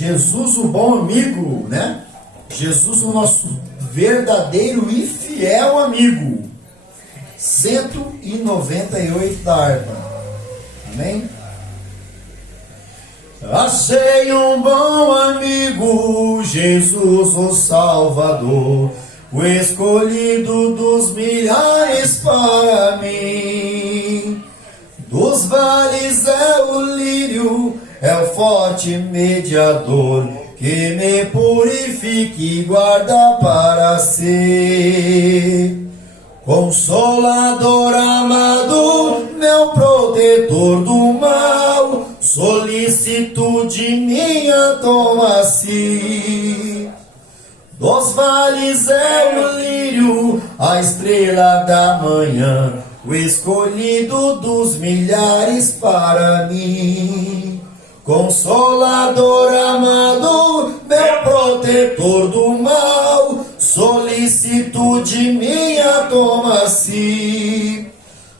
Jesus, o bom amigo, né? Jesus, o nosso verdadeiro e fiel amigo. 198 da harpa. Amém? Achei um bom amigo, Jesus o Salvador, o escolhido dos milhares para mim. Dos vales é o lírio, é o forte mediador, que me purifica e guarda para si. Consolador amado, meu protetor do mal, solicitude minha toma-se. Dos vales é o lírio, a estrela da manhã, o escolhido dos milhares para mim. Consolador amado, meu protetor do mal, solicitude minha toma-se.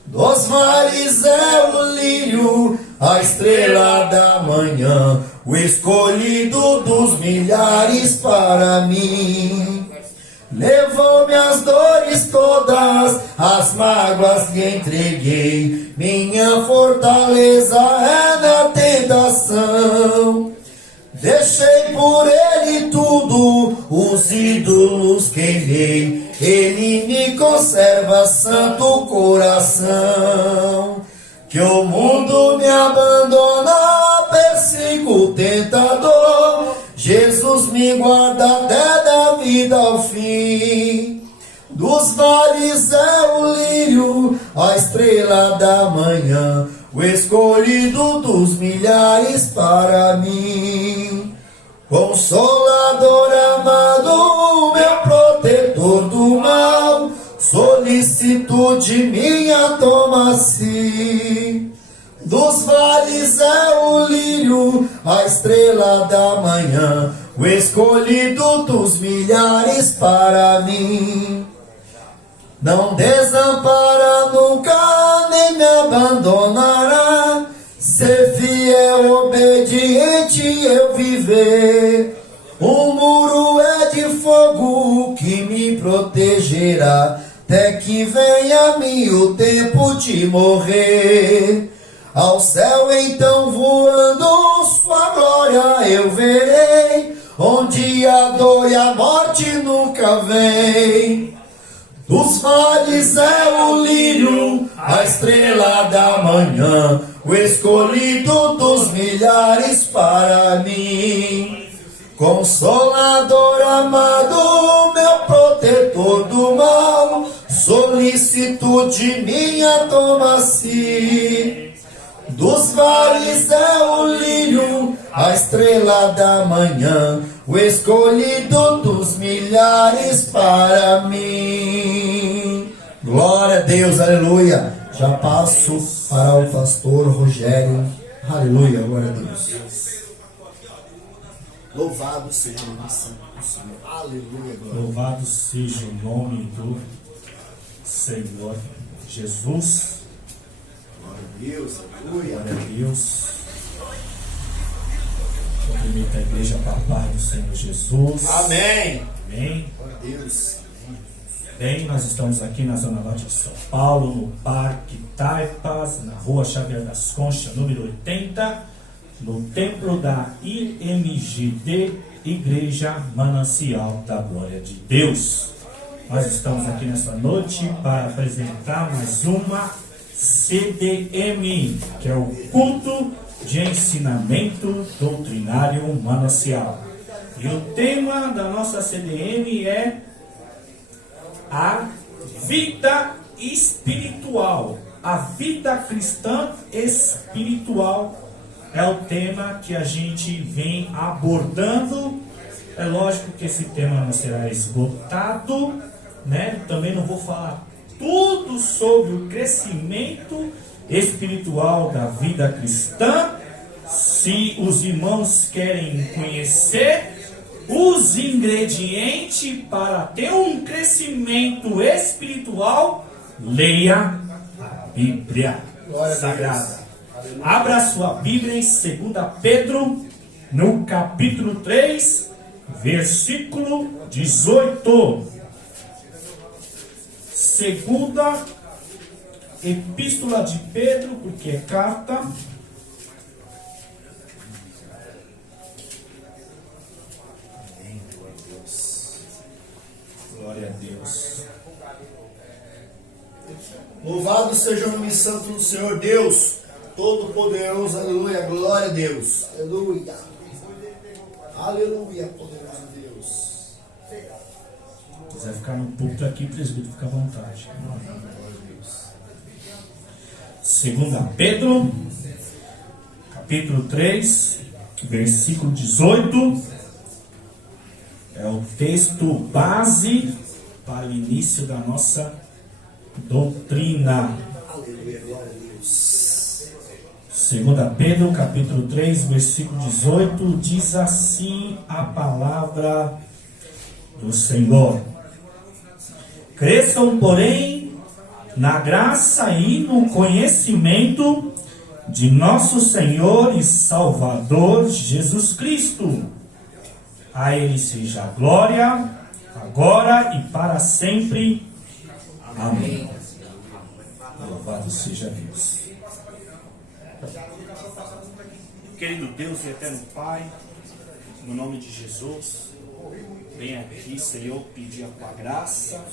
Dos vales é o lírio, a estrela da manhã, o escolhido dos milhares para mim. Levou minhas dores todas, as mágoas lhe entreguei, minha fortaleza é na tentação. Deixei por ele tudo, os ídolos queimei, ele me conserva santo coração. Que o mundo me abandona, persigo o tentador, Jesus me guarda até da vida ao fim. Dos vales é o lírio, a estrela da manhã, o escolhido dos milhares para mim. Consolador amado, meu protetor do mal, solicitude minha toma-se. Dos vales é o lírio, a estrela da manhã, o escolhido dos milhares para mim. Não desampara nunca, nem me abandonará, ser fiel, obediente eu viver. Um muro é de fogo que me protegerá, até que venha a mim o tempo de morrer. Ao céu então voando, sua glória eu verei, onde a dor e a morte nunca vem. Dos vales é o lírio, a estrela da manhã, o escolhido dos milhares para mim. Consolador amado, meu protetor do mal, solicitude minha toma-se. Dos vales é o lírio, a estrela da manhã, o escolhido dos milhares para mim. Glória a Deus, aleluia. Já passo para o pastor Rogério. Aleluia, glória a Deus. Louvado seja o nome do Senhor. Aleluia, glória. Louvado seja o nome do Senhor Jesus. Glória a Deus, aleluia. Glória a Deus. Cumprimento a igreja para a paz do Senhor Jesus. Amém. Amém. Glória a Deus. Bem, nós estamos aqui na Zona Norte de São Paulo, no Parque Taipas, na Rua Xavier das Conchas, número 80, no templo da IMGD, Igreja Manancial da Glória de Deus. Nós estamos aqui nessa noite para apresentar mais uma CDM, que é o Culto de Ensinamento Doutrinário Manancial. E o tema da nossa CDM é a vida espiritual. A vida cristã espiritual é o tema que a gente vem abordando. É lógico que esse tema não será esgotado, né? Também não vou falar tudo sobre o crescimento espiritual da vida cristã. Se os irmãos querem conhecer os ingredientes para ter um crescimento espiritual, leia a Bíblia Sagrada. Abra sua Bíblia em 2 Pedro, no capítulo 3, versículo 18. Segunda Epístola de Pedro, porque é carta. Glória a Deus. Louvado seja o nome santo do Senhor Deus, Todo-Poderoso, aleluia, glória a Deus, aleluia, aleluia, poderoso Deus. Se quiser ficar no púlpito aqui, presbítero, fica à vontade. Segunda Pedro, capítulo 3, versículo 18, é o texto base para o início da nossa doutrina. Aleluia, glória a Deus. Segunda Pedro, capítulo 3, versículo 18, diz assim a palavra do Senhor. Cresçam, porém, na graça e no conhecimento de nosso Senhor e Salvador Jesus Cristo. A Ele seja a glória, agora e para sempre. Amém. Louvado seja Deus. Querido Deus e eterno Pai, no nome de Jesus, vem aqui, Senhor, pedir a tua graça,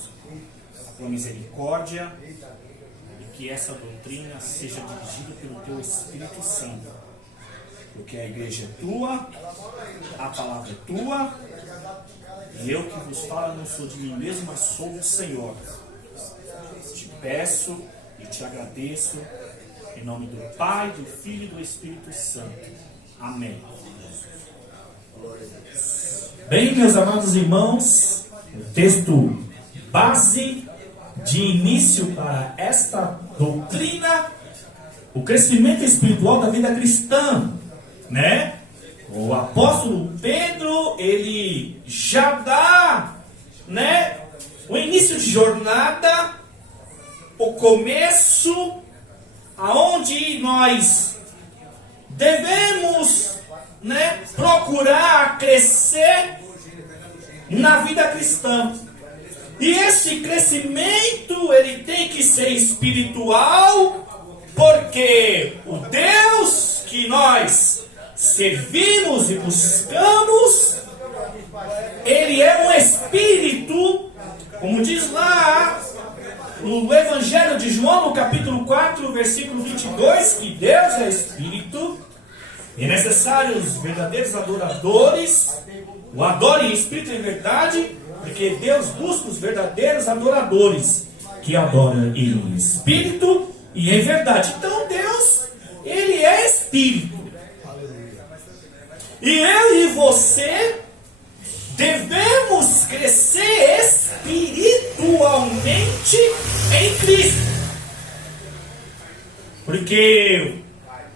a tua misericórdia, e que essa doutrina seja dirigida pelo teu Espírito Santo. Porque a igreja é tua, a palavra é tua, e eu que vos falo não sou de mim mesmo, mas sou do Senhor. Te peço e te agradeço, em nome do Pai, do Filho e do Espírito Santo. Amém. Bem, meus amados irmãos, o texto base de início para esta doutrina, o crescimento espiritual da vida cristã, né? O apóstolo Pedro, ele já dá, né, o início de jornada, o começo, aonde nós devemos, né, procurar crescer na vida cristã. E esse crescimento, ele tem que ser espiritual, porque o Deus que nós servimos e buscamos, ele é um espírito, como diz lá no Evangelho de João, no capítulo 4, versículo 22, que Deus é espírito, e é necessário os verdadeiros adoradores o adorem em espírito e em verdade, porque Deus busca os verdadeiros adoradores, que adoram Ele em espírito e em verdade. Então Deus, Ele é espírito. E eu e você devemos crescer espiritualmente em Cristo. Porque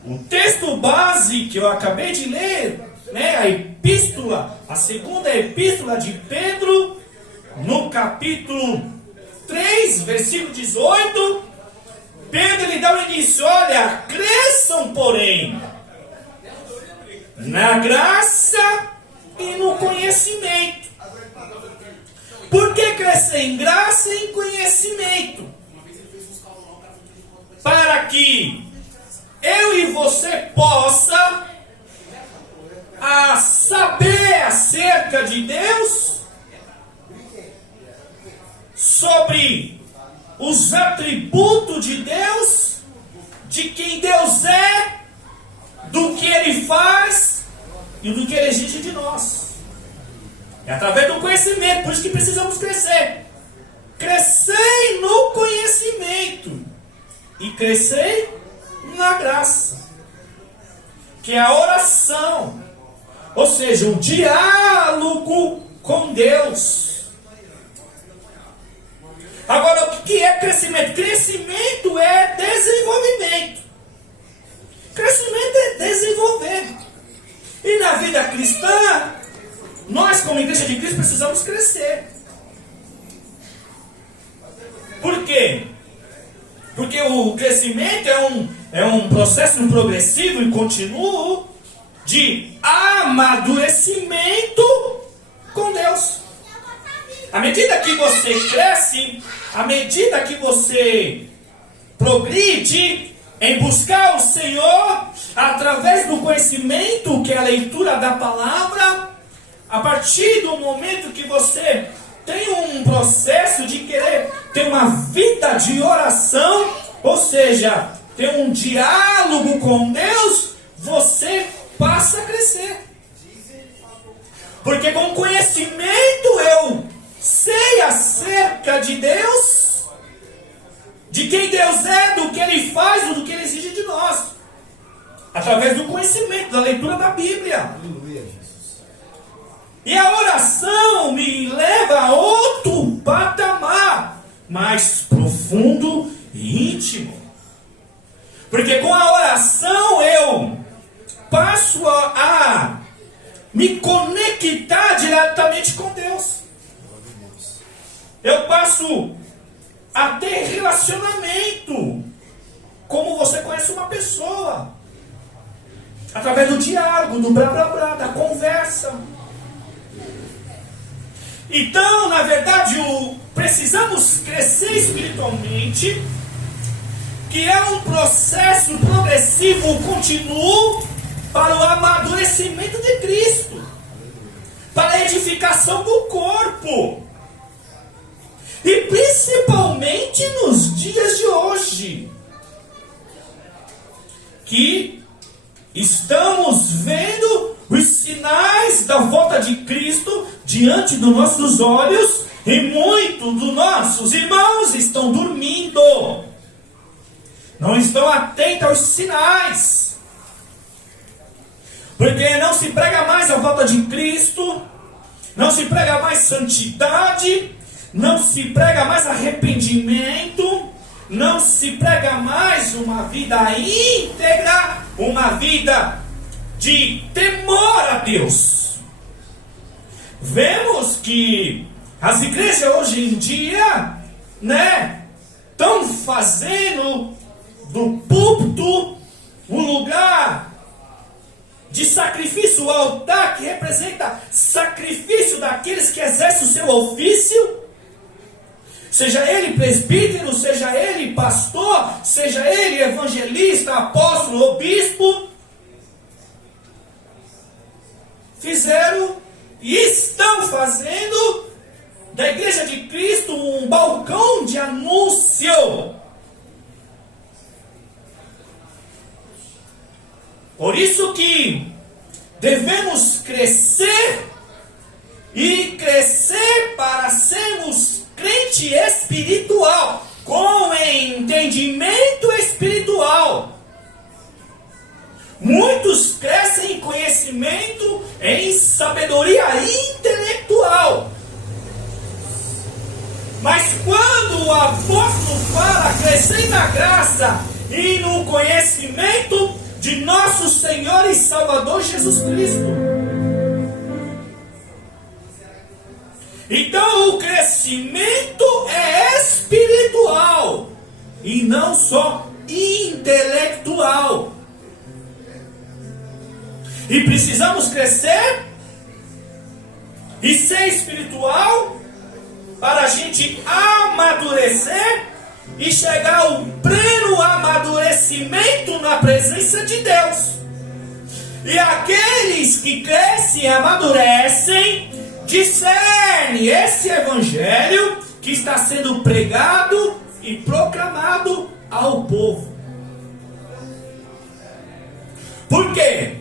o texto base que eu acabei de ler, né, a segunda epístola de Pedro, no capítulo 3, versículo 18, Pedro lhe dá o início: olha, cresçam, porém, na graça e no conhecimento. Por que crescer em graça e em conhecimento? Para que eu e você possa saber acerca de Deus, sobre os atributos de Deus, de quem Deus é, do que Ele faz e do que Ele exige de nós. É através do conhecimento, por isso que precisamos crescer. Crescer no conhecimento e crescer na graça, que é a oração, ou seja, o diálogo com Deus. Agora, o que é crescimento? Crescimento é desenvolvimento. Crescimento é desenvolver. E na vida cristã, nós como igreja de Cristo precisamos crescer. Por quê? Porque o crescimento é um processo progressivo e contínuo de amadurecimento com Deus. À medida que você cresce, à medida que você progride em buscar o Senhor, através do conhecimento que é a leitura da palavra, a partir do momento que você tem um processo de querer ter uma vida de oração, ou seja, ter um diálogo com Deus, você passa a crescer. Porque com conhecimento eu sei acerca de Deus, de quem Deus é, do que Ele faz, do que Ele exige de nós. Através do conhecimento, da leitura da Bíblia. Aleluia, Jesus. E a oração me leva a outro patamar, mais profundo e íntimo. Porque com a oração eu passo a me conectar diretamente com Deus. Eu passo a ter relacionamento, como você conhece uma pessoa, através do diálogo, do blá blá blá, da conversa. Então, na verdade, precisamos crescer espiritualmente, que é um processo progressivo, contínuo, para o amadurecimento de Cristo, para a edificação do corpo. E principalmente nos dias de hoje, que estamos vendo os sinais da volta de Cristo diante dos nossos olhos, e muitos dos nossos irmãos estão dormindo, não estão atentos aos sinais, porque não se prega mais a volta de Cristo, não se prega mais santidade, não se prega mais arrependimento, não se prega mais uma vida íntegra, uma vida de temor a Deus. Vemos que as igrejas hoje em dia, estão fazendo do púlpito um lugar de sacrifício, o altar que representa sacrifício daqueles que exercem o seu ofício, seja ele presbítero, seja ele pastor, seja ele evangelista, apóstolo ou bispo, fizeram e estão fazendo da Igreja de Cristo um balcão de anúncio. Por isso que devemos crescer, e crescer para sermos crente espiritual, com entendimento espiritual. Muitos crescem em conhecimento, em sabedoria intelectual. Mas quando o apóstolo fala crescer na graça e no conhecimento de nosso Senhor e Salvador Jesus Cristo, então o crescimento é espiritual e não só intelectual. E precisamos crescer e ser espiritual para a gente amadurecer e chegar ao pleno amadurecimento na presença de Deus. E aqueles que crescem e amadurecem discernem esse evangelho que está sendo pregado e proclamado ao povo. Por quê?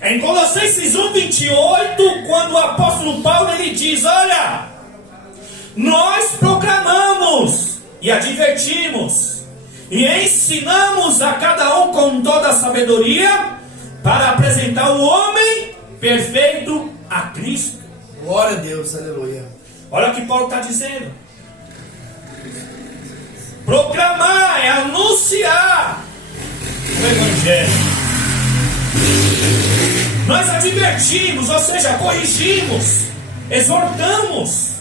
Em Colossenses 1:28, quando o apóstolo Paulo ele diz: olha, nós proclamamos e advertimos e ensinamos a cada um com toda a sabedoria para apresentar o homem perfeito a Cristo. Glória a Deus, aleluia. Olha o que Paulo está dizendo. Proclamar é anunciar o evangelho. Nós advertimos, ou seja, corrigimos, exortamos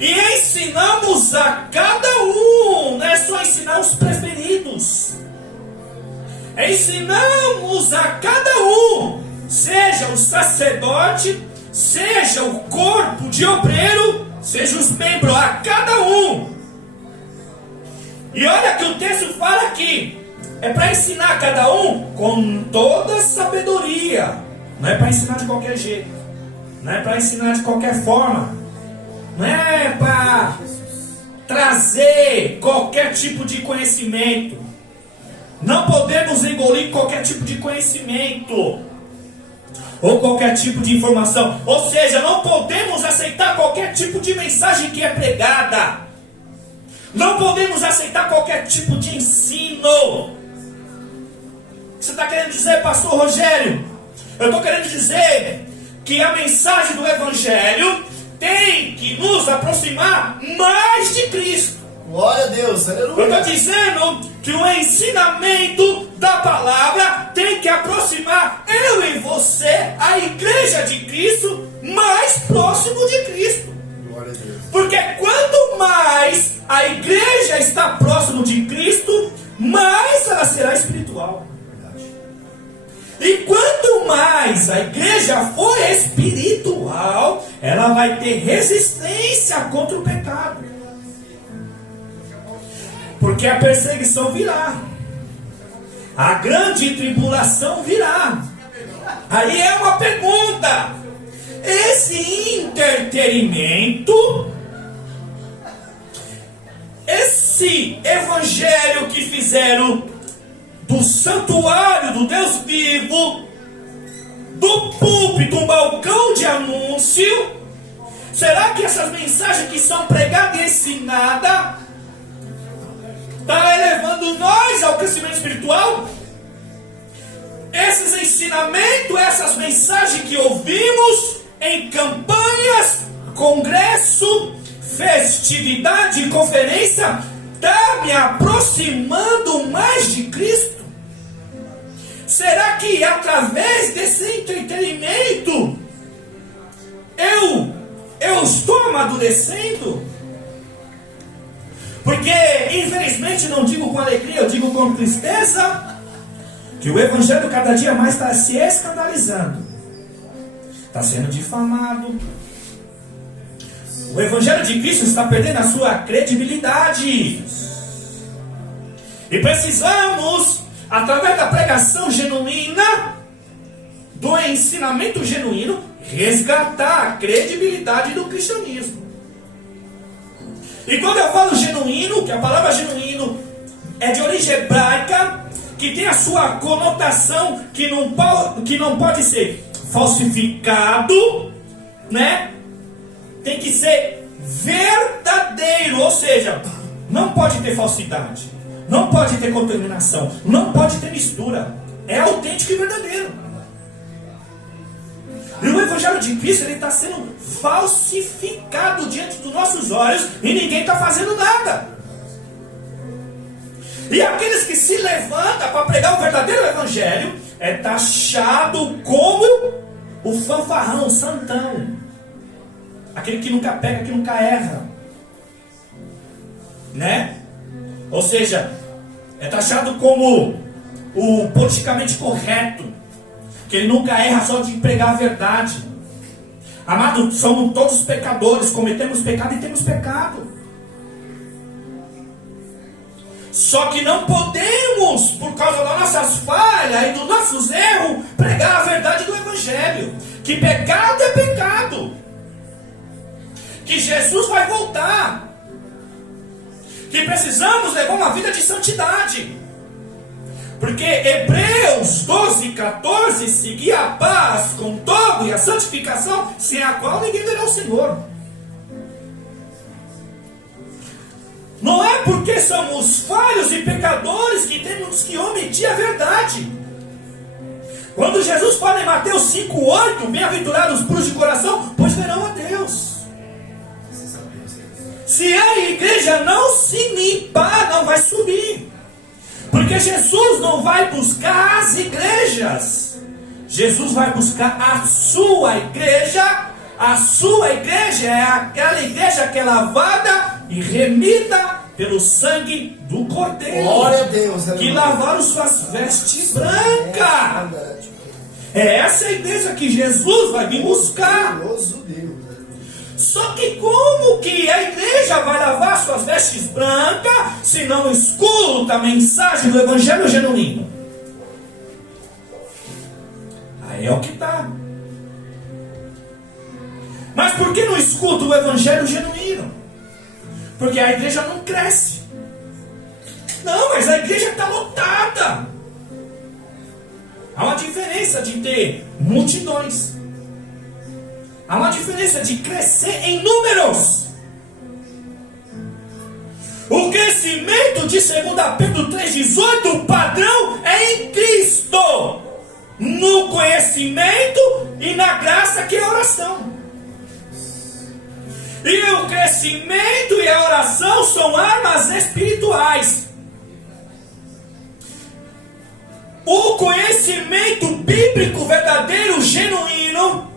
e ensinamos a cada um. Não é só ensinar os preferidos, ensinamos a cada um, seja o sacerdote, seja o corpo de obreiro, seja os membros, a cada um. E olha que o texto fala aqui, é para ensinar a cada um com toda sabedoria. Não é para ensinar de qualquer jeito, não é para ensinar de qualquer forma, não é para trazer qualquer tipo de conhecimento. Não podemos engolir qualquer tipo de conhecimento ou qualquer tipo de informação. Ou seja, não podemos aceitar qualquer tipo de mensagem que é pregada. Não podemos aceitar qualquer tipo de ensino. O que você está querendo dizer, pastor Rogério? Eu estou querendo dizer que a mensagem do Evangelho tem que nos aproximar mais de Cristo. Glória a Deus, aleluia. Eu estou dizendo que o ensinamento da palavra tem que aproximar eu e você, a igreja de Cristo, mais próximo de Cristo. Glória a Deus. Porque quanto mais a igreja está próximo de Cristo, mais ela será espiritual. E quanto mais a igreja for espiritual, ela vai ter resistência contra o pecado. Porque a perseguição virá. A grande tribulação virá. Aí é uma pergunta. Esse entretenimento, esse evangelho que fizeram do santuário do Deus vivo, do púlpito, um balcão de anúncio, será que essas mensagens que são pregadas e ensinadas está elevando nós ao crescimento espiritual? Esses ensinamentos, essas mensagens que ouvimos em campanhas, congresso, festividade e conferência, está me aproximando mais de Cristo? Será que através desse entretenimento eu estou amadurecendo? Porque, infelizmente, não digo com alegria, eu digo com tristeza, que o Evangelho cada dia mais está se escandalizando, está sendo difamado. O Evangelho de Cristo está perdendo a sua credibilidade. E precisamos, através da pregação genuína, do ensinamento genuíno, resgatar a credibilidade do cristianismo. E quando eu falo genuíno, que a palavra genuíno é de origem hebraica, que tem a sua conotação que não pode ser falsificado, né? Tem que ser verdadeiro, ou seja, não pode ter falsidade, não pode ter contaminação, não pode ter mistura. É autêntico e verdadeiro. E o Evangelho de Cristo está sendo falsificado diante dos nossos olhos e ninguém está fazendo nada. E aqueles que se levantam para pregar o verdadeiro Evangelho é taxado como o fanfarrão, o santão, aquele que nunca pega, que nunca erra, né? Ou seja, é taxado como o politicamente correto, que ele nunca erra só de pregar a verdade. Amado, somos todos pecadores, cometemos pecado e temos pecado. Só que não podemos, por causa das nossas falhas e dos nossos erros, pregar a verdade do Evangelho. Que pecado é pecado. Que Jesus vai voltar. Que precisamos levar uma vida de santidade. Porque Hebreus 12:14, seguir a paz com todo e a santificação, sem a qual ninguém verá o Senhor. Não é porque somos falhos e pecadores que temos que omitir a verdade. Quando Jesus fala em Mateus 5:8, bem-aventurados os puros de coração, pois verão a Deus. Se a igreja não se limpar, não vai subir. Porque Jesus não vai buscar as igrejas. Jesus vai buscar a sua igreja. A sua igreja é aquela igreja que é lavada e remida pelo sangue do Cordeiro, Glória a Deus, que aleluia. lavaram suas vestes brancas. É essa igreja que Jesus vai vir buscar. Glorioso Deus. Só que como que a igreja vai lavar suas vestes brancas se não escuta a mensagem do evangelho genuíno? Aí é o que está. Mas por que não escuta o evangelho genuíno? Porque a igreja não cresce. Não, mas a igreja está lotada. Há uma diferença de ter multidões. Há uma diferença de crescer em números. O crescimento de 2 Pedro 3,18, o padrão é em Cristo, no conhecimento e na graça que é a oração. E o crescimento e a oração são armas espirituais. O conhecimento bíblico verdadeiro, genuíno,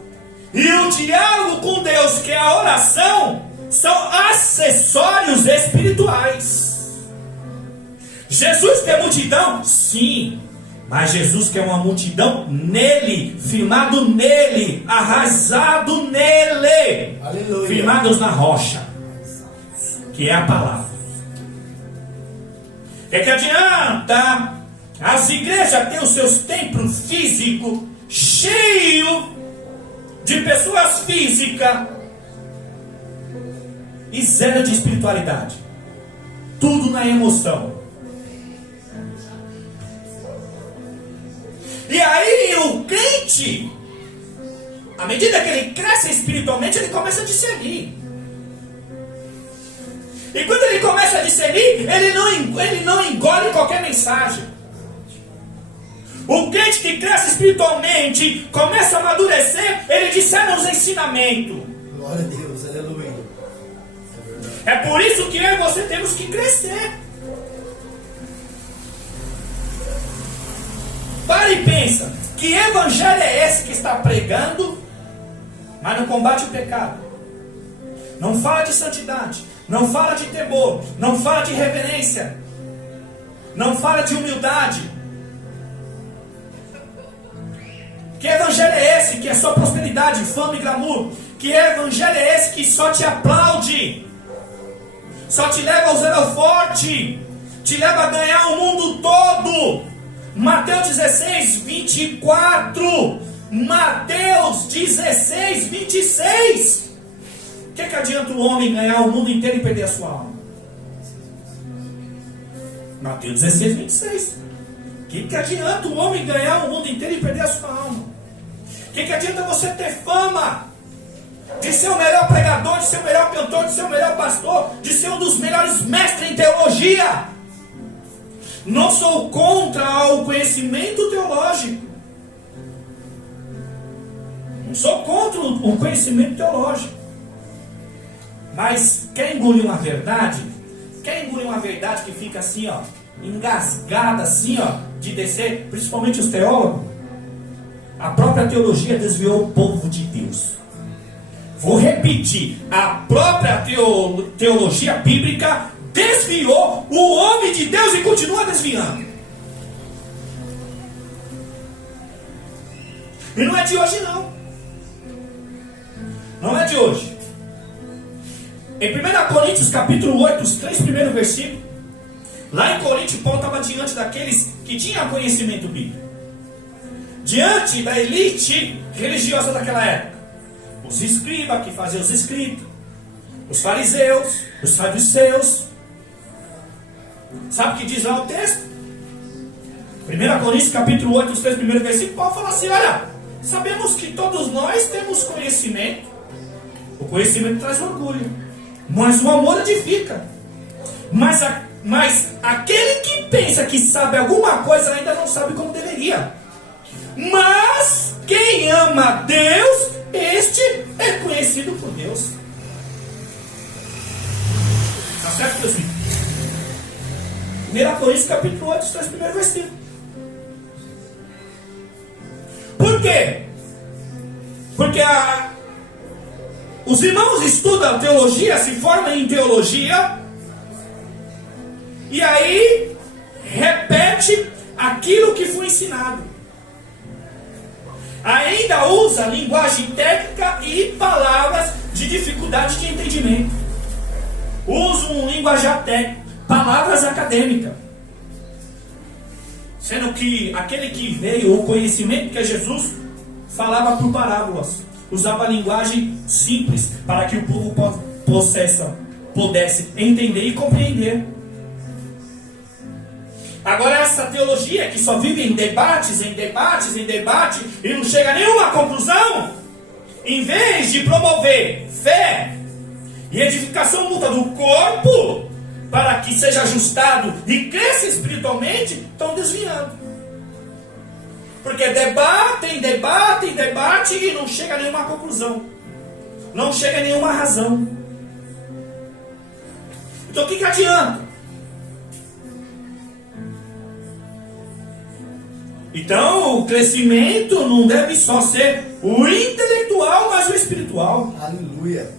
e o diálogo com Deus, que é a oração, são acessórios espirituais. Jesus quer multidão? Sim. Mas Jesus quer uma multidão nele, firmado nele, arrasado nele. Aleluia. Firmados na rocha, que é a palavra. É que adianta as igrejas terem os seus templos físicos cheios de pessoas físicas e zero de espiritualidade, tudo na emoção. E aí o crente, à medida que ele cresce espiritualmente, ele começa a discernir. E quando ele começa a discernir, ele não engole qualquer mensagem. O crente que cresce espiritualmente, começa a amadurecer, ele discerne os ensinamentos. Glória a Deus, aleluia. É por isso que eu e você temos que crescer. Para e pensa, que evangelho é esse que está pregando, mas não combate o pecado? Não fala de santidade, não fala de temor, não fala de reverência, não fala de humildade. Que evangelho é esse que é só prosperidade, fama e glamour? Que evangelho é esse que só te aplaude, só te leva ao zero forte, te leva a ganhar o mundo todo? Mateus 16, 24. Mateus 16, 26. O que adianta o homem ganhar o mundo inteiro e perder a sua alma? Mateus 16, 26. O que adianta o homem ganhar o mundo inteiro e perder a sua alma? O que adianta você ter fama de ser o melhor pregador, de ser o melhor cantor, de ser o melhor pastor, de ser um dos melhores mestres em teologia? Não sou contra o conhecimento teológico. Não sou contra o conhecimento teológico. Mas quer engolir uma verdade? Quer engolir uma verdade que fica assim, ó, engasgada assim, ó, de descer, principalmente os teólogos? A própria teologia desviou o povo de Deus. Vou repetir, a própria teologia bíblica desviou o homem de Deus e continua desviando. E não é de hoje não. Não é de hoje. Em 1 Coríntios capítulo 8, os 3 primeiros versículos, lá em Coríntios, Paulo estava diante daqueles que tinham conhecimento bíblico, diante da elite religiosa daquela época, os escribas que faziam os escritos, os fariseus, os saduceus. Sabe o que diz lá o texto? 1 Coríntios capítulo 8, os 3 primeiros versículos, Paulo fala assim: olha, sabemos que todos nós temos conhecimento. O conhecimento traz orgulho, mas o amor edifica. Mas aquele que pensa que sabe alguma coisa ainda não sabe como deveria. Mas quem ama Deus, este é conhecido por Deus. Tá certo, meus filhos? 1 Coríntios capítulo 8, os 3 primeiros versículos. Por quê? Porque os irmãos estudam teologia, se formam em teologia, e aí repete aquilo que foi ensinado. Ainda usa linguagem técnica e palavras de dificuldade de entendimento. Usa um linguajar técnico, palavras acadêmicas. Sendo que aquele que veio, o conhecimento que é Jesus, falava por parábolas. Usava linguagem simples para que o povo pudesse entender e compreender. Agora essa teologia que só vive em debates e não chega a nenhuma conclusão, em vez de promover fé e edificação mútua do corpo, para que seja ajustado e cresça espiritualmente, estão desviando. Porque debatem e não chega a nenhuma conclusão. Não chega a nenhuma razão. Então o que adianta? Então o crescimento não deve só ser o intelectual, mas o espiritual. Aleluia.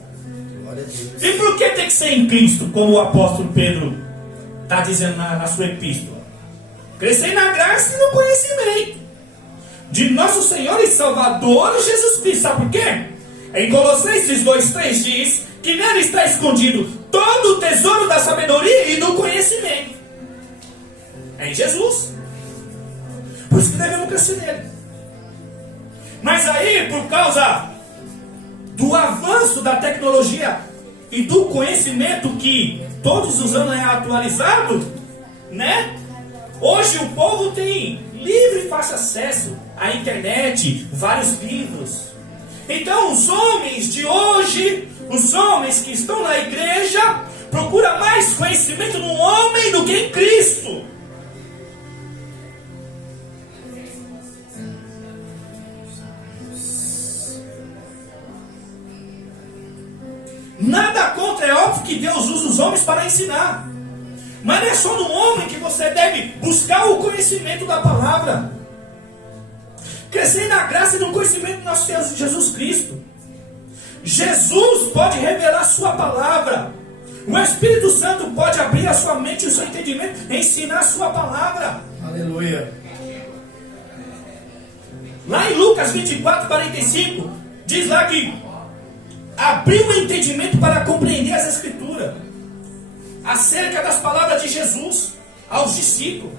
Glória a Deus. E por que tem que ser em Cristo, como o apóstolo Pedro está dizendo na sua epístola? Crescer na graça e no conhecimento de nosso Senhor e Salvador Jesus Cristo. Sabe por quê? Em Colossenses 2,3 diz que nele está escondido todo o tesouro da sabedoria e do conhecimento. É em Jesus. Por isso que devemos crescer nele. Mas aí, por causa do avanço da tecnologia e do conhecimento que todos os anos é atualizado, né? Hoje o povo tem livre e fácil acesso à internet, vários livros. Então os homens de hoje, os homens que estão na igreja, procuram mais conhecimento no homem do que em Cristo. Nada contra, é óbvio que Deus usa os homens para ensinar. Mas não é só no homem que você deve buscar o conhecimento da palavra. Crescer na graça e no conhecimento do nosso Senhor Jesus Cristo. Jesus pode revelar a sua palavra. O Espírito Santo pode abrir a sua mente e o seu entendimento e ensinar a sua palavra. Aleluia. Lá em Lucas 24:45, diz lá que abriu o entendimento para compreender as Escrituras acerca das palavras de Jesus aos discípulos.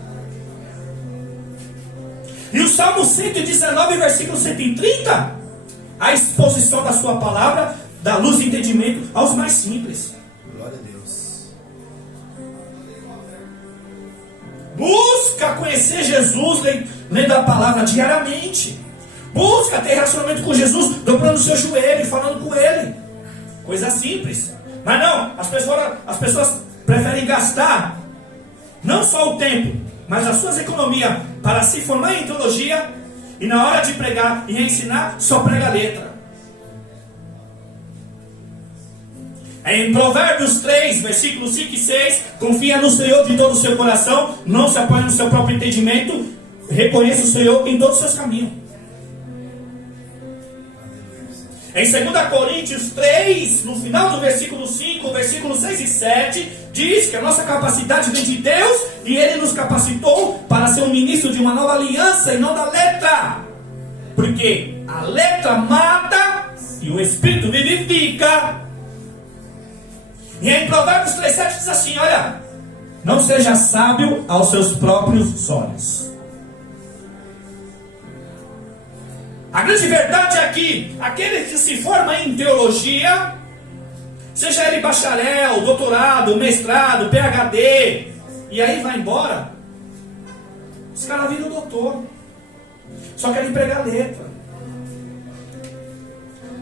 E o Salmo 119, versículo 130, a exposição da sua palavra dá luz e entendimento aos mais simples. Glória a Deus. Busca conhecer Jesus lendo a palavra diariamente. Busca ter relacionamento com Jesus, dobrando o seu joelho e falando com Ele. Coisa simples. Mas não, as pessoas preferem gastar não só o tempo, mas as suas economias para se formar em teologia, e na hora de pregar e ensinar, só prega a letra. Em Provérbios 3, versículos 5 e 6, confia no Senhor de todo o seu coração, não se apoie no seu próprio entendimento, reconheça o Senhor em todos os seus caminhos. Em 2 Coríntios 3, no final do versículo 5, versículos 6 e 7, diz que a nossa capacidade vem de Deus e Ele nos capacitou para ser um ministro de uma nova aliança e não da letra. Porque a letra mata e o Espírito vivifica. E em Provérbios 3,7 diz assim, olha, não seja sábio aos seus próprios olhos. A grande verdade é que aquele que se forma em teologia, seja ele bacharel, doutorado, mestrado, PhD, e aí vai embora, os caras viram doutor, só querem pregar letra.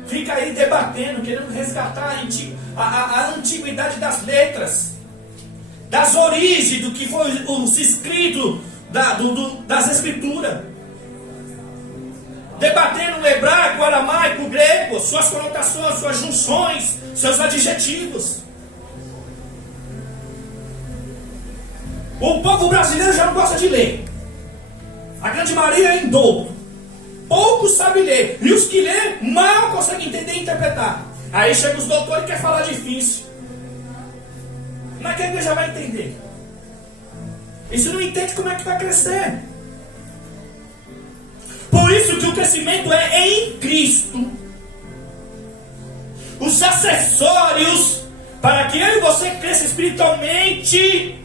Fica aí debatendo, querendo resgatar a antiguidade das letras, das origens do que foi os escritos das escrituras. Debatendo o hebraico, o aramaico, o grego, suas conotações, suas junções, seus adjetivos. O povo brasileiro já não gosta de ler. A grande maioria é indouto. Poucos sabem ler. E os que lêem mal conseguem entender e interpretar. Aí chega os doutores e quer falar difícil. Mas quem já vai entender? E você não entende como é que vai crescer. Por isso que o crescimento é em Cristo. Os acessórios para que eu e você cresça espiritualmente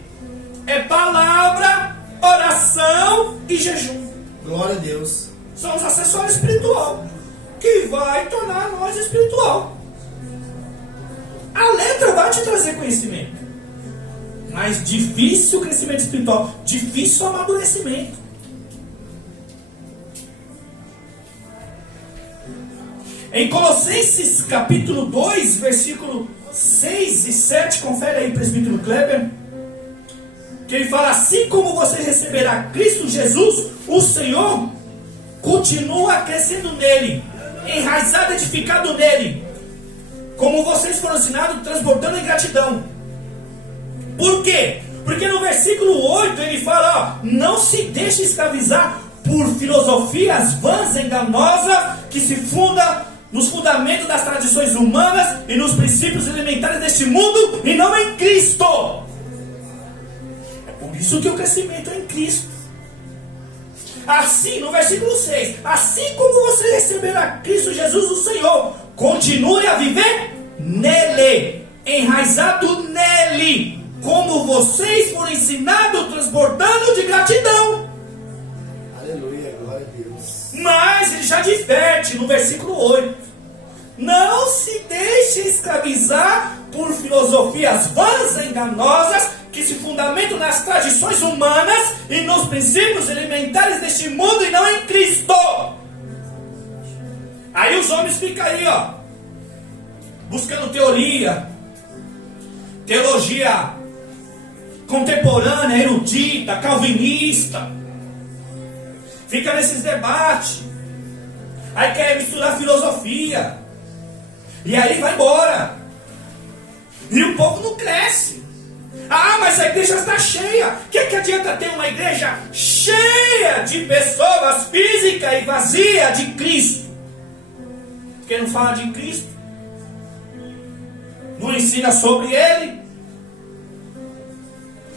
é palavra, oração e jejum. Glória a Deus. São os acessórios espiritual que vai tornar nós espiritual. A letra vai te trazer conhecimento, mas difícil o crescimento espiritual, difícil o amadurecimento. Em Colossenses capítulo 2, versículo 6 e 7, confere aí, presbítero Kleber, que ele fala: assim como você receberá Cristo Jesus, o Senhor, continua crescendo nele, enraizado, edificado nele, como vocês foram ensinados, transbordando em gratidão. Por quê? Porque no versículo 8 ele fala: ó, não se deixe escravizar por filosofias vãs, enganosas, que se fundam nos fundamentos das tradições humanas e nos princípios elementares deste mundo, e não em Cristo. É por isso que o crescimento é em Cristo. Assim, no versículo 6, assim como você receberá Cristo Jesus, o Senhor, continue a viver nele, enraizado nele, como vocês foram ensinados, transbordando de gratidão. Aleluia, glória a Deus. Mas ele já adverte no versículo 8: não se deixe escravizar por filosofias vãs e enganosas, que se fundamentam nas tradições humanas e nos princípios elementares deste mundo, e não em Cristo. Aí os homens ficam aí, ó, buscando teoria, teologia contemporânea, erudita, calvinista. Fica nesses debates. Aí quer misturar filosofia. E aí vai embora. E o povo não cresce. Ah, mas a igreja está cheia. O que adianta ter uma igreja cheia de pessoas física e vazia de Cristo? Porque não fala de Cristo, não ensina sobre Ele,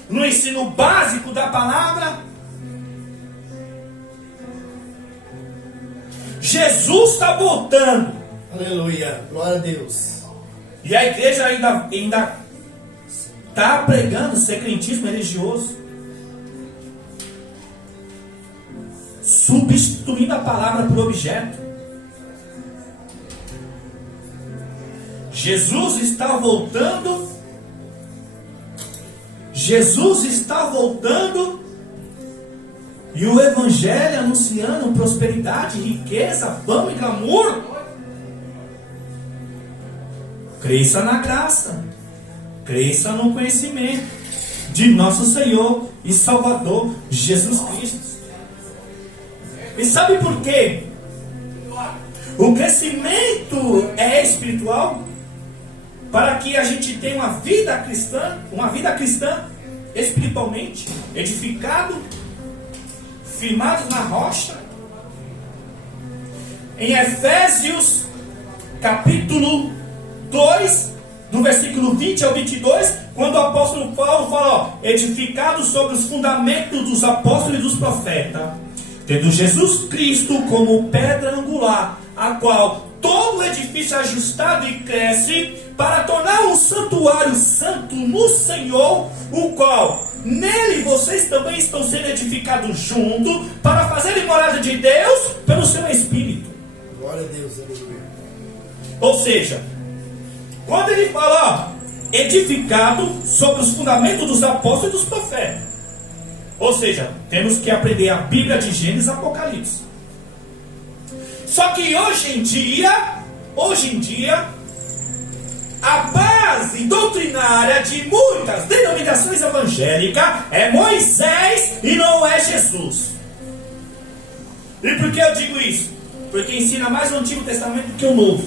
no ensino básico da palavra. Jesus está voltando. Aleluia, glória a Deus. E a igreja ainda está pregando secretismo religioso, substituindo a palavra por objeto. Jesus está voltando. Jesus está voltando. E o evangelho anunciando prosperidade, riqueza, fama e glamour. Cresça na graça, cresça no conhecimento de nosso Senhor e Salvador Jesus Cristo. E sabe por quê? O crescimento é espiritual para que a gente tenha uma vida cristã espiritualmente edificado, firmados na rocha. Em Efésios capítulo 2, do versículo 20 ao 22, quando o apóstolo Paulo fala, ó, edificado sobre os fundamentos dos apóstolos e dos profetas, tendo Jesus Cristo como pedra angular, a qual todo edifício é ajustado e cresce, para tornar um santuário santo no Senhor, o qual nele vocês também estão sendo edificados junto, para fazerem morada de Deus pelo seu Espírito. Glória a Deus, aleluia. Ou seja, quando ele fala, ó, edificado sobre os fundamentos dos apóstolos e dos profetas, ou seja, temos que aprender a Bíblia de Gênesis e Apocalipse. Só que hoje em dia, a base doutrinária de muitas denominações evangélicas é Moisés e não é Jesus. E por que eu digo isso? Porque ensina mais o Antigo Testamento do que o Novo.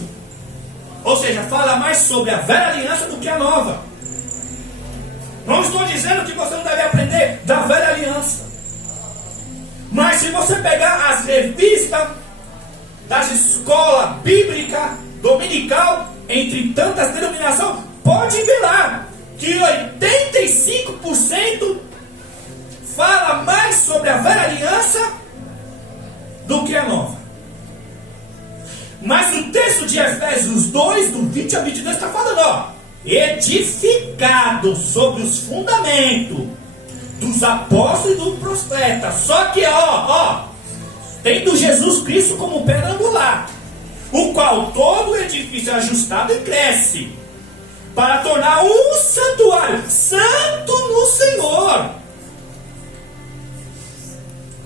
Ou seja, fala mais sobre a velha aliança do que a nova. Não estou dizendo que você não deve aprender da velha aliança. Mas se você pegar as revistas das escolas bíblicas dominical, entre tantas denominações, pode ver lá que 85% fala mais sobre a velha aliança do que a nova. Mas o texto de Efésios 2, do 20 a 22, está falando, ó, edificado sobre os fundamentos dos apóstolos e do profeta. Só que, ó, tendo Jesus Cristo como pedra angular, o qual todo o edifício é ajustado e cresce, para tornar um santuário santo no Senhor,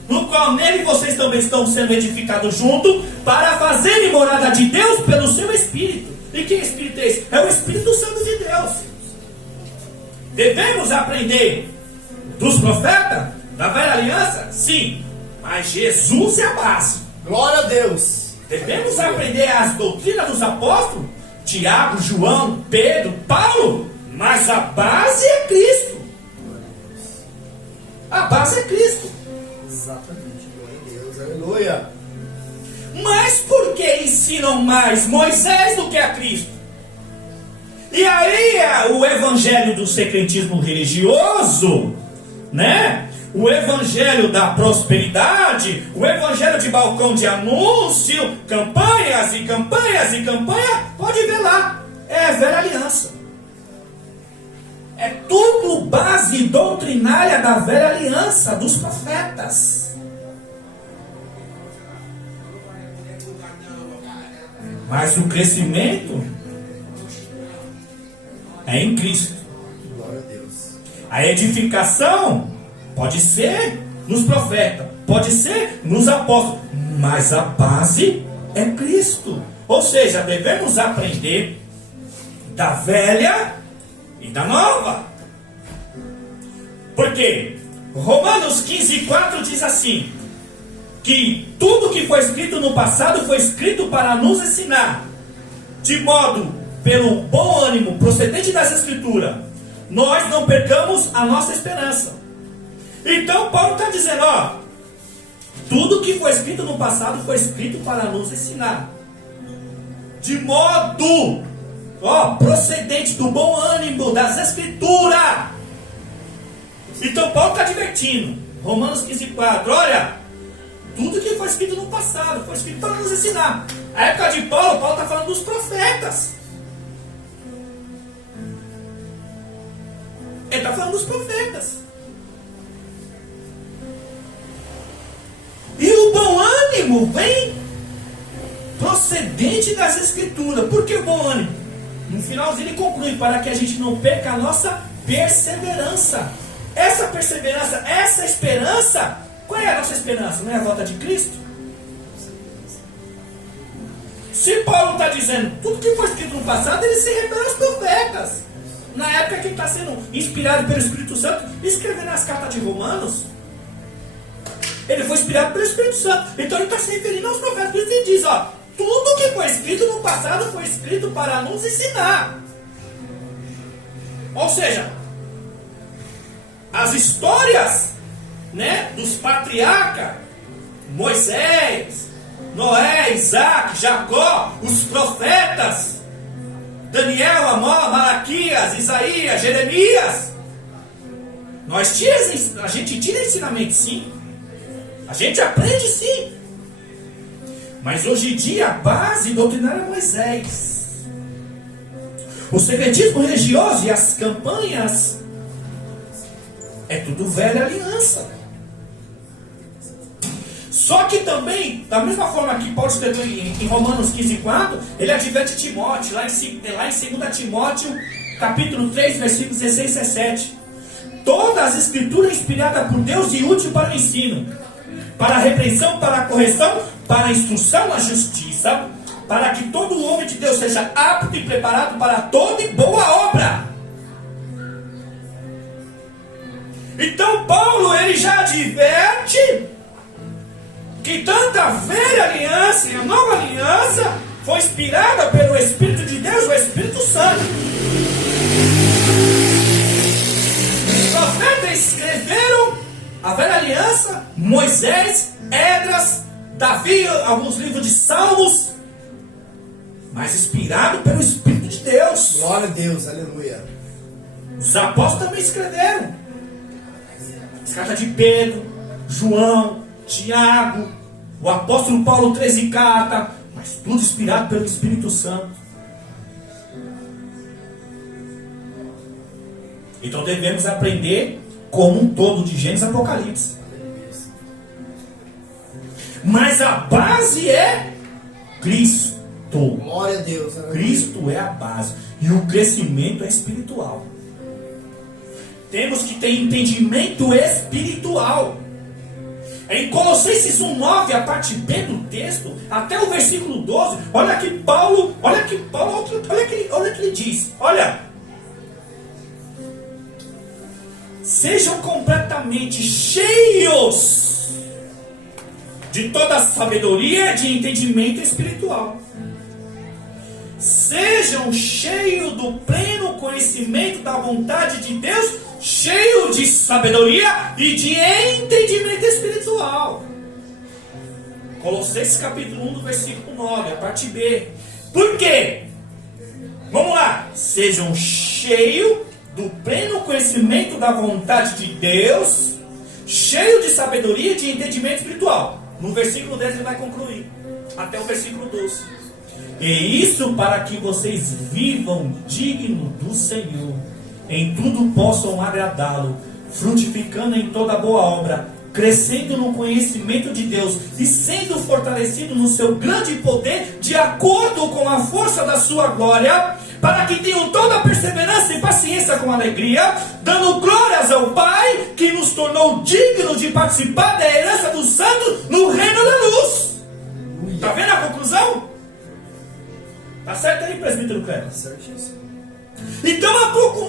no qual nele vocês também estão sendo edificados junto, para fazerem morada de Deus pelo seu Espírito. E que Espírito é esse? É o Espírito Santo de Deus. Devemos aprender dos profetas, da velha aliança? Sim, mas Jesus é a base. Glória a Deus. Devemos aprender as doutrinas dos apóstolos, Tiago, João, Pedro, Paulo, mas a base é Cristo. A base é Cristo. Exatamente, glória a Deus, aleluia. Mas por que ensinam mais Moisés do que a Cristo? E aí o evangelho do secretismo religioso, né? O evangelho da prosperidade, o evangelho de balcão de anúncio, campanhas e campanhas e campanha, pode ver lá, é a velha aliança. É tudo base doutrinária da velha aliança, dos profetas. Mas o crescimento é em Cristo. Glória a Deus. A edificação pode ser nos profetas, pode ser nos apóstolos, mas a base é Cristo. Ou seja, devemos aprender da velha e da nova. Porque Romanos 15:4 diz assim, que tudo que foi escrito no passado foi escrito para nos ensinar, de modo, pelo bom ânimo procedente das Escrituras, nós não percamos a nossa esperança. Então Paulo está dizendo, ó, tudo que foi escrito no passado foi escrito para nos ensinar, de modo, ó, procedente do bom ânimo das Escrituras. Então Paulo está advertindo, Romanos 15:4, olha, tudo que foi escrito no passado foi escrito para nos ensinar. A época de Paulo está falando dos profetas. Ele está falando dos profetas. E o bom ânimo vem procedente das Escrituras. Por que o bom ânimo? No finalzinho ele conclui, para que a gente não perca a nossa perseverança. Essa perseverança, essa esperança, qual é a nossa esperança? Não é a volta de Cristo? Se Paulo está dizendo, tudo que foi escrito no passado, ele se refere aos profetas. Na época que ele está sendo inspirado pelo Espírito Santo, escrevendo as cartas de Romanos, ele foi inspirado pelo Espírito Santo. Então ele está se referindo aos profetas. Por isso ele diz, ó, tudo que foi escrito no passado foi escrito para nos ensinar. Ou seja, as histórias, né, dos patriarcas, Moisés, Noé, Isaac, Jacó, os profetas, Daniel, Amós, Malaquias, Isaías, Jeremias, a gente tira ensinamento, sim. A gente aprende, sim. Mas hoje em dia a base doutrinária é Moisés. O secretismo religioso e as campanhas é tudo velha aliança. Só que também, da mesma forma que Paulo escreveu em Romanos 15:4, ele adverte Timóteo, lá em 2 Timóteo, capítulo 3, versículos 16 e 17. Toda as escrituras inspiradas por Deus e útil para o ensino, para a repreensão, para a correção, para a instrução na justiça, para que todo homem de Deus seja apto e preparado para toda e boa obra. Então Paulo, ele já adverte que tanto a velha aliança e a nova aliança foi inspirada pelo Espírito de Deus, o Espírito Santo. Os profetas escreveram a velha aliança, Moisés, Esdras, Davi, alguns livros de Salmos, mas inspirado pelo Espírito de Deus. Glória a Deus, aleluia. Os apóstolos também escreveram. As cartas de Pedro, João, Tiago, o apóstolo Paulo, 13 cartas, mas tudo inspirado pelo Espírito Santo. Então devemos aprender como um todo de Gênesis e Apocalipse. Mas a base é Cristo. Glória a Deus. Cristo é a base. E o crescimento é espiritual. Temos que ter entendimento espiritual. Em Colossenses 1:9, a parte B do texto, até o versículo 12, olha que Paulo, olha que ele diz. Olha. Sejam completamente cheios de toda a sabedoria, de entendimento espiritual. Sejam cheios do pleno conhecimento da vontade de Deus, cheio de sabedoria e de entendimento espiritual. Colossenses capítulo 1, do versículo 9, a parte B. Por quê? Vamos lá. Sejam cheios do pleno conhecimento da vontade de Deus, cheio de sabedoria e de entendimento espiritual. No versículo 10 ele vai concluir, até o versículo 12. E isso para que vocês vivam digno do Senhor, em tudo possam agradá-lo, frutificando em toda boa obra, crescendo no conhecimento de Deus e sendo fortalecido no seu grande poder, de acordo com a força da sua glória, para que tenham toda a perseverança e paciência com alegria, dando glórias ao Pai, que nos tornou dignos de participar da herança dos santos no reino da luz. Está vendo a conclusão? Está certo aí, presbítero Cleber? Certíssimo. Então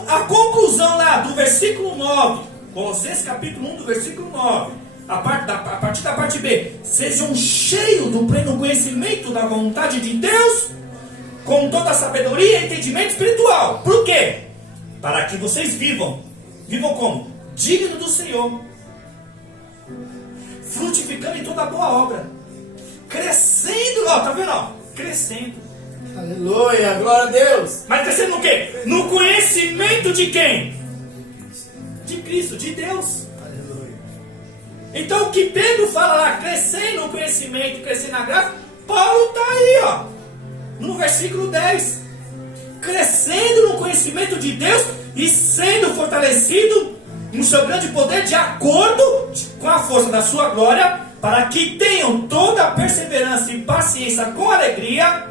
a conclusão lá do versículo 9, Colossenses capítulo 1, do versículo 9, a partir da parte B: sejam cheios do pleno conhecimento da vontade de Deus, com toda a sabedoria e entendimento espiritual. Por quê? Para que vocês vivam como? Digno do Senhor, frutificando em toda boa obra, crescendo, ó, tá vendo? Ó, crescendo. Aleluia, glória a Deus. Mas crescendo no quê? No conhecimento de quem? De Cristo, de Deus. Aleluia. Então o que Pedro fala lá, crescendo no conhecimento, crescendo na graça, Paulo está aí, ó, no versículo 10, crescendo no conhecimento de Deus e sendo fortalecido no seu grande poder, de acordo com a força da sua glória, para que tenham toda a perseverança e paciência com alegria,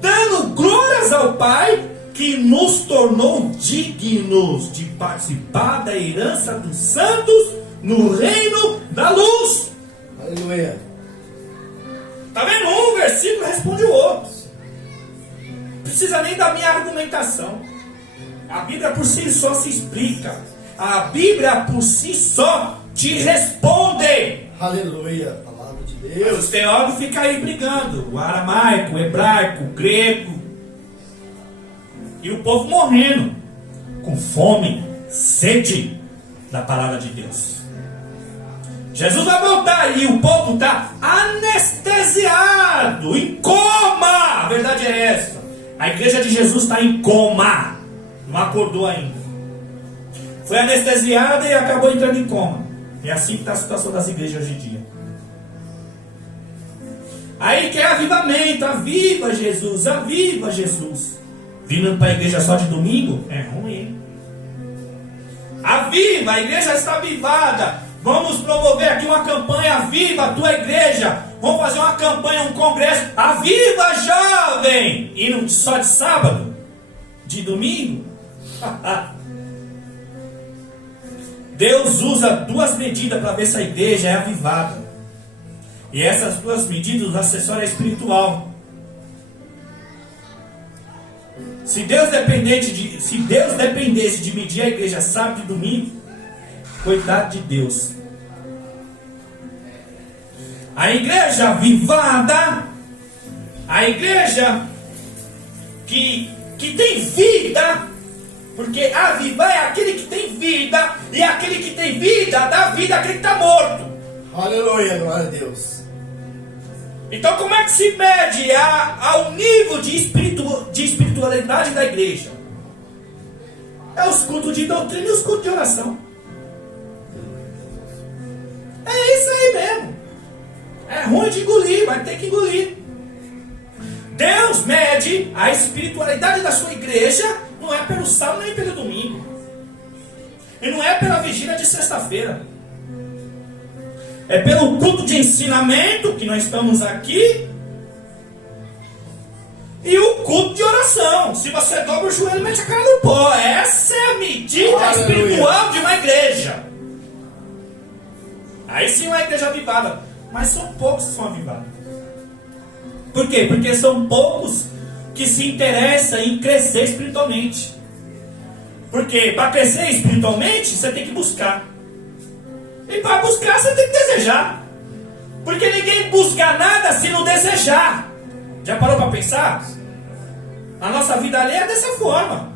dando glórias ao Pai, que nos tornou dignos de participar da herança dos santos no reino da luz. Aleluia. Está vendo? Um versículo responde o outro. Não precisa nem da minha argumentação. A Bíblia por si só se explica. A Bíblia por si só te responde. Aleluia, palavra de Mas Deus. os teólogos ficam aí brigando. O aramaico, o hebraico, o grego. E o povo morrendo, com fome, sede da palavra de Deus. Jesus vai voltar e o povo está anestesiado, em coma. A verdade é essa. A igreja de Jesus está em coma. Não acordou ainda. Foi anestesiada e acabou entrando em coma. É assim que está a situação das igrejas hoje em dia. Aí quer avivamento. Aviva Jesus, aviva Jesus. Vindo para a igreja só de domingo é ruim. Aviva, a igreja está avivada. Vamos promover aqui uma campanha. Aviva a tua igreja. Vamos fazer uma campanha, um congresso. Aviva, jovem. Indo só de sábado, de domingo. Deus usa duas medidas para ver se a igreja é avivada. E essas duas medidas, o acessório é espiritual. Se Deus dependesse de medir a igreja sábado e domingo, coitado de Deus. A igreja avivada, a igreja que tem vida, porque avivar é aquele que tem vida, e aquele que tem vida dá vida àquele que está morto. Aleluia, glória a Deus. Então como é que se mede ao nível de espiritualidade da igreja? É os cultos de doutrina e os cultos de oração. ruim de engolir, vai ter que engolir. Deus mede a espiritualidade da sua igreja, não é pelo sábado nem pelo domingo. E não é pela vigília de sexta-feira. É pelo culto de ensinamento que nós estamos aqui. E o culto de oração. Se você dobra o joelho, mete a cara no pó. Essa é a medida espiritual de uma igreja. Aí sim uma igreja avivada. Mas são poucos que são avivados. Por quê? Porque são poucos que se interessam em crescer espiritualmente. Porque para crescer espiritualmente, você tem que buscar. E para buscar, você tem que desejar. Porque ninguém busca nada se não desejar. Já parou para pensar? A nossa vida ali é dessa forma.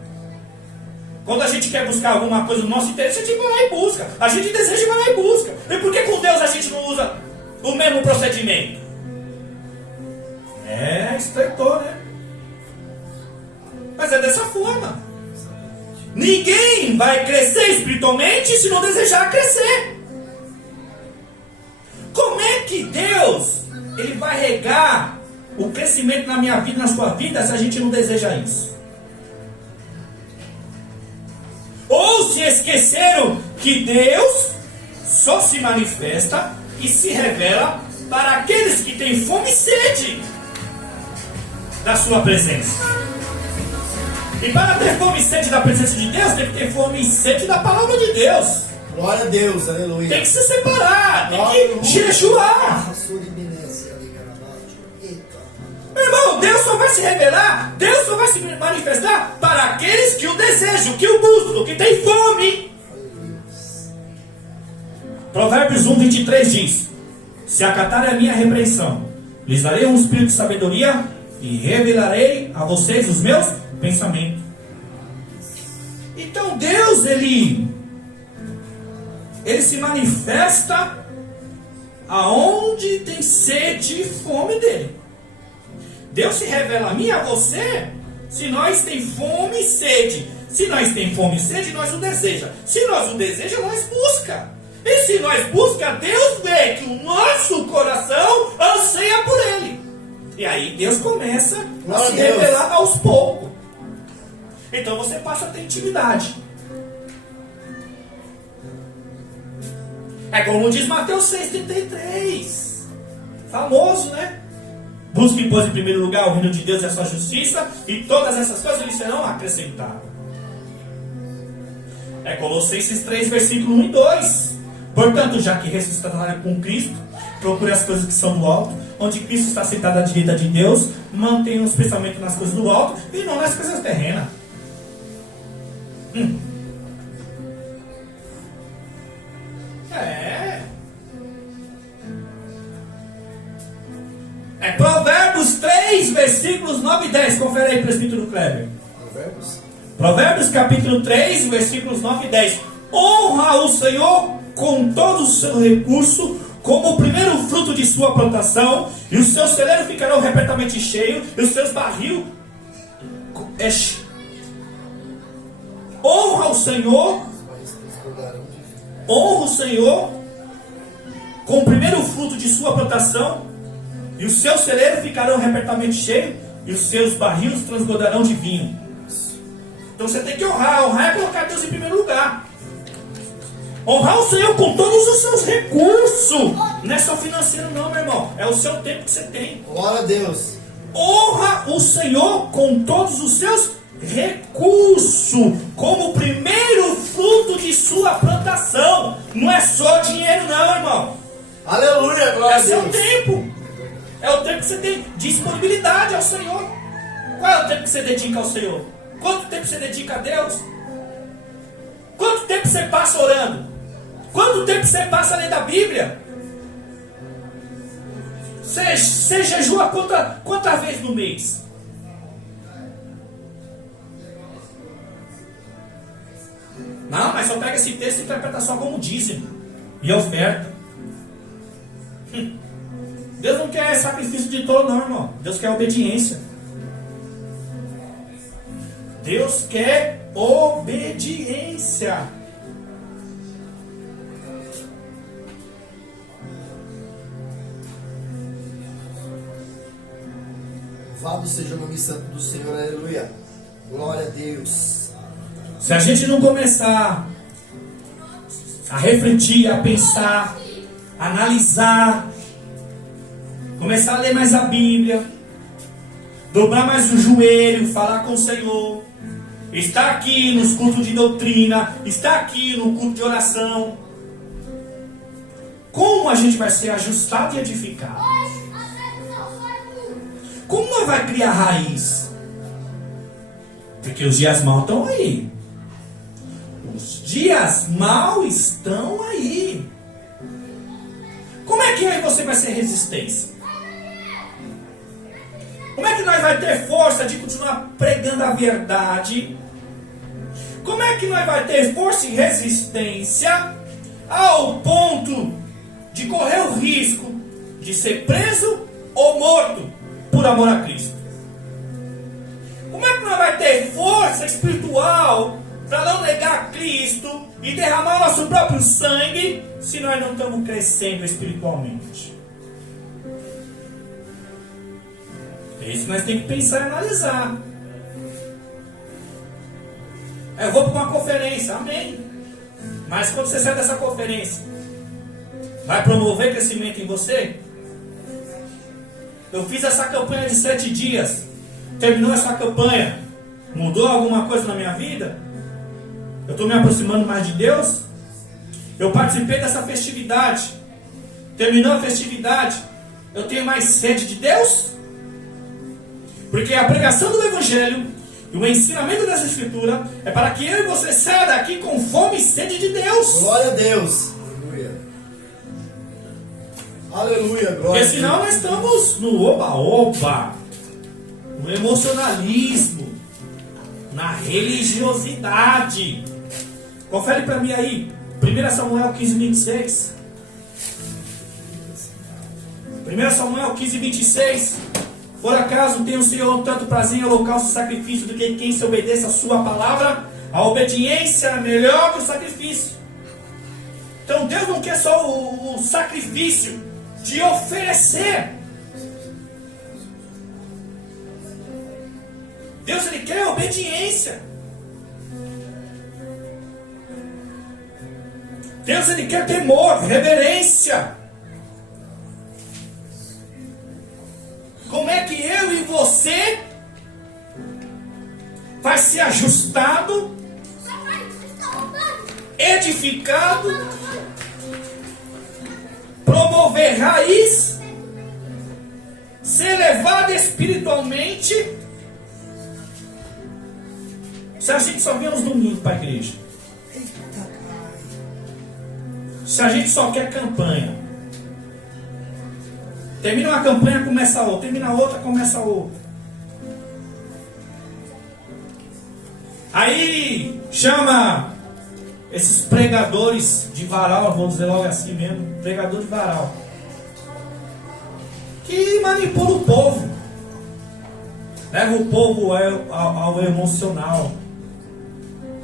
Quando a gente quer buscar alguma coisa no nosso interesse, a gente vai lá e busca. A gente deseja e vai lá e busca. E por que com Deus a gente não usa o mesmo procedimento? Estreitou, né? Mas é dessa forma. Ninguém vai crescer espiritualmente se não desejar crescer. Como é que Deus ele vai regar o crescimento na minha vida, na sua vida, se a gente não deseja isso? Ou se esqueceram que Deus só se manifesta e se revela para aqueles que têm fome e sede da sua presença. E para ter fome e sede da presença de Deus, tem que ter fome e sede da palavra de Deus. Glória a Deus, aleluia. Tem que se separar, tem que jejuar. Meu irmão, Deus só vai se revelar, Deus só vai se manifestar para aqueles que o desejam, que o buscam, que têm fome. Provérbios 1:23 diz: se acatarem a minha repreensão, lhes darei um espírito de sabedoria e revelarei a vocês os meus pensamentos. Então Deus, ele se manifesta aonde tem sede e fome dele. Deus se revela a mim e a você se nós tem fome e sede. Se nós tem fome e sede, nós o deseja. Se nós o deseja, nós busca. E se nós busca, Deus vê que o nosso coração anseia por ele. E aí Deus começa a se revelar aos poucos. Então você passa a ter intimidade. É como diz Mateus 6,33. Famoso, né? Busque, pois, em primeiro lugar o reino de Deus e a sua justiça, e todas essas coisas lhe serão acrescentadas. É Colossenses 3, versículo 1 e 2. Portanto, já que ressuscitaram com Cristo, procure as coisas que são do alto, onde Cristo está sentado à direita de Deus. Mantenha os pensamentos nas coisas do alto e não nas coisas terrenas. Provérbios 3, versículos 9 e 10. Confere aí, presbítero Kleber. Provérbios capítulo 3, versículos 9 e 10. Honra o Senhor com todo o seu recurso, como o primeiro fruto de sua plantação, e os seus celeiros ficarão repletamente cheios, e os seus barril honra o Senhor com o primeiro fruto de sua plantação, e os seus celeiros ficarão repletamente cheios, e os seus barris transbordarão de vinho. Então você tem que honrar. Honrar é colocar Deus em primeiro lugar. Honrar o Senhor com todos os seus recursos. Não é só financeiro não, meu irmão. É o seu tempo que você tem. Glória a Deus. Honra o Senhor com todos os seus recursos, como o primeiro fruto de sua plantação. Não é só dinheiro não, irmão. Aleluia, glória a Deus. É seu tempo. É o tempo que você tem disponibilidade ao Senhor. Qual é o tempo que você dedica ao Senhor? Quanto tempo você dedica a Deus? Quanto tempo você passa orando? Quanto tempo você passa lendo a Bíblia? Você jejua quantas vezes no mês? Não, mas só pega esse texto e interpreta só como dízimo e oferta. Deus não quer sacrifício de tolo não, irmão. Deus quer obediência. Deus quer obediência. Louvado seja o nome santo do Senhor, aleluia. Glória a Deus. Se a gente não começar a refletir, a pensar, a analisar, começar a ler mais a Bíblia, dobrar mais o joelho, falar com o Senhor, estar aqui nos cultos de doutrina, estar aqui no culto de oração, como a gente vai ser ajustado e edificado? Como nós vai criar raiz? Porque os dias maus estão aí. Os dias maus estão aí. Como é que aí você vai ser resistência? Como é que nós vai ter força de continuar pregando a verdade? Como é que nós vai ter força e resistência ao ponto de correr o risco de ser preso ou morto por amor a Cristo? Como é que nós vai ter força espiritual para não negar Cristo e derramar nosso próprio sangue se nós não estamos crescendo espiritualmente? É isso que nós temos que pensar e analisar. Eu vou para uma conferência, amém. Mas quando você sai dessa conferência, vai promover crescimento em você? Eu fiz essa campanha de 7 dias. Terminou essa campanha, mudou alguma coisa na minha vida? Eu estou me aproximando mais de Deus? Eu participei dessa festividade. Terminou a festividade, eu tenho mais sede de Deus? Porque a pregação do Evangelho e o ensinamento dessa Escritura é para que eu e você saia daqui com fome e sede de Deus. Glória a Deus. Aleluia. Aleluia, glória. Porque senão nós estamos no oba-oba, no emocionalismo, na religiosidade. Confere para mim aí, 1 Samuel 15, 26. 1 Samuel 15, 26. Por acaso tem o Senhor tanto prazer em holocausto e sacrifício do que quem se obedeça a sua palavra? A obediência é melhor que o sacrifício. Então Deus não quer só o sacrifício de oferecer. Deus, Ele quer obediência. Deus, Ele quer temor, reverência. Como é que eu e você vai ser ajustado, edificado, promover raiz, ser levado espiritualmente, se a gente só vem aos domingos para a igreja? Se a gente só quer campanha, termina uma campanha, começa outra, termina outra, começa outra. Aí chama esses pregadores de varal, vou dizer logo assim mesmo, pregador de varal, que manipula o povo, leva o povo ao emocional,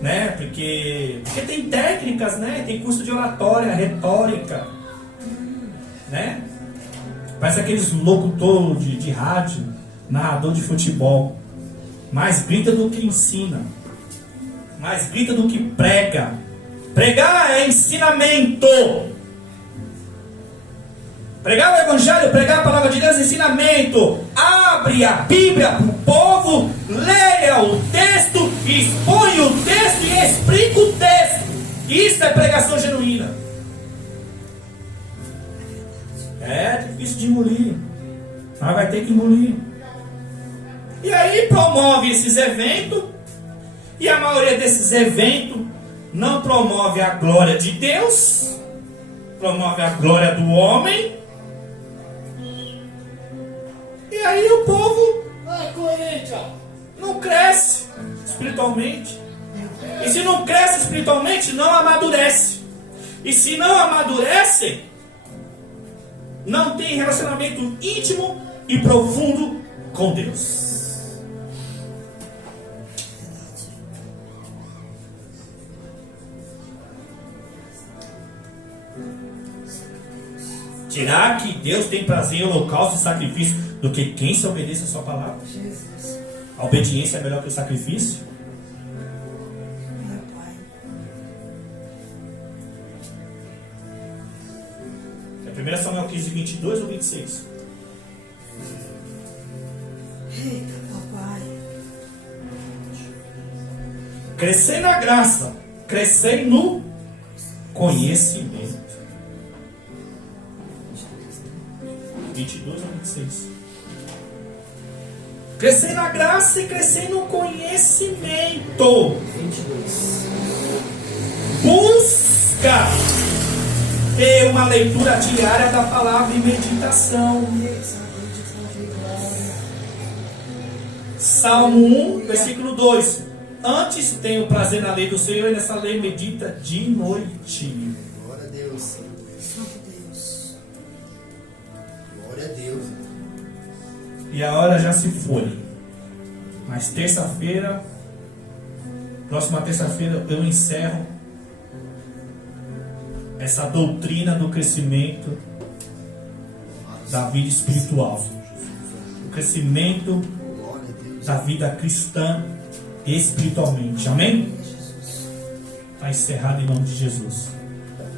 né? Porque tem técnicas, né? Tem curso de oratória, retórica, né? Parece aqueles locutores de rádio, narrador de futebol. Mais grita do que ensina. Mais grita do que prega. Pregar é ensinamento. Pregar o Evangelho, pregar a palavra de Deus é ensinamento. Abre a Bíblia para o povo, leia o texto, expõe o texto e explica o texto. Isso é pregação genuína. É difícil de engolir, mas vai ter que engolir. E aí promove esses eventos, e a maioria desses eventos não promove a glória de Deus, promove a glória do homem. E aí o povo não cresce espiritualmente. E se não cresce espiritualmente, não amadurece. E se não amadurece, não tem relacionamento íntimo e profundo com Deus. Será que Deus tem prazer em holocausto e sacrifício do que quem se obedece a sua palavra? Jesus. A obediência é melhor que o sacrifício? Meu Pai. É 1 Samuel 15, 22 ou 26? Eita, papai. Crescer na graça, crescer no conhecimento. 22 ou 26? Crescer na graça e crescer no conhecimento. 22. Busca ter uma leitura diária da palavra e meditação. Salmo 1, versículo 2. Antes tenho prazer na lei do Senhor e nessa lei medita de noite. Glória a Deus. Santo Deus. Glória a Deus. E a hora já se foi. Mas terça-feira, próxima terça-feira, eu encerro essa doutrina do crescimento da vida espiritual. O crescimento Glória a Deus. da vida cristã espiritualmente. Amém? Está encerrado em nome de Jesus.